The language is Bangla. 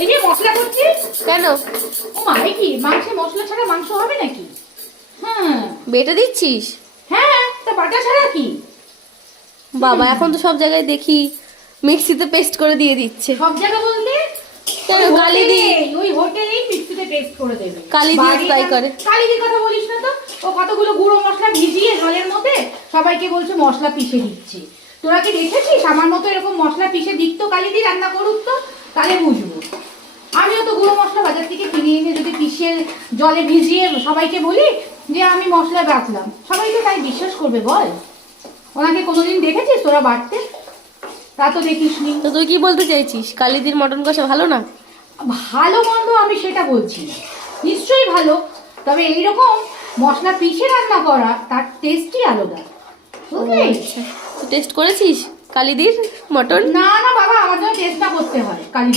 এই যে মশলা করছিস কেন? ও মানে কি মাংসে মশলা ছাড়া মাংস হবে নাকি? হ্যাঁ বেটে দিচ্ছিস? হ্যাঁ, তা বাটা ছাড়া কি? বাবা এখন তো সব জায়গায় দেখি মিক্সিতে পেস্ট করে দিয়ে দিচ্ছে। সব জায়গা বলতে কেন? কালিদি ওই হোটেলেই মিক্সিতে পেস্ট করে দেবে। কালিদি তাই করে। কালিদির কথা বলিস না তো, ও কতগুলো গুঁড়ো মশলা ভিজিয়ে জলের মধ্যে সবাইকে বলছে মশলা পিষে দিচ্ছে। তোরা কি দেখেছিস আমার মতো এরকম মশলা পিষে দিত কালিদি রান্না করুক তো, তাহলে বুঝবো। আমিও তো গুঁড়ো মশলা বাজার থেকে কিনে এনে যদি পিষে জলে ভিজিয়ে সবাইকে বলি যে আমি মশলা বাটলাম, সবাই তো তাই বিশ্বাস করবে বল? ওনাকে কোনোদিন দেখেছিস তোরা বাটতে? তা তো দেখিসনি। তো তুই কি বলতে চাইছিস? কালিদির মটন কষা ভালো না? ভালো মন্দ আমি সেটা বলছি না, নিশ্চয়ই ভালো, তবে এইরকম মশলা পিষে রান্না করা তার টেস্টই আলাদা, বুঝলি? টেস্ট করেছিস কালিদির মটন? না না বাবা, আমার জন্য টেস্টটা করতে হয় কালি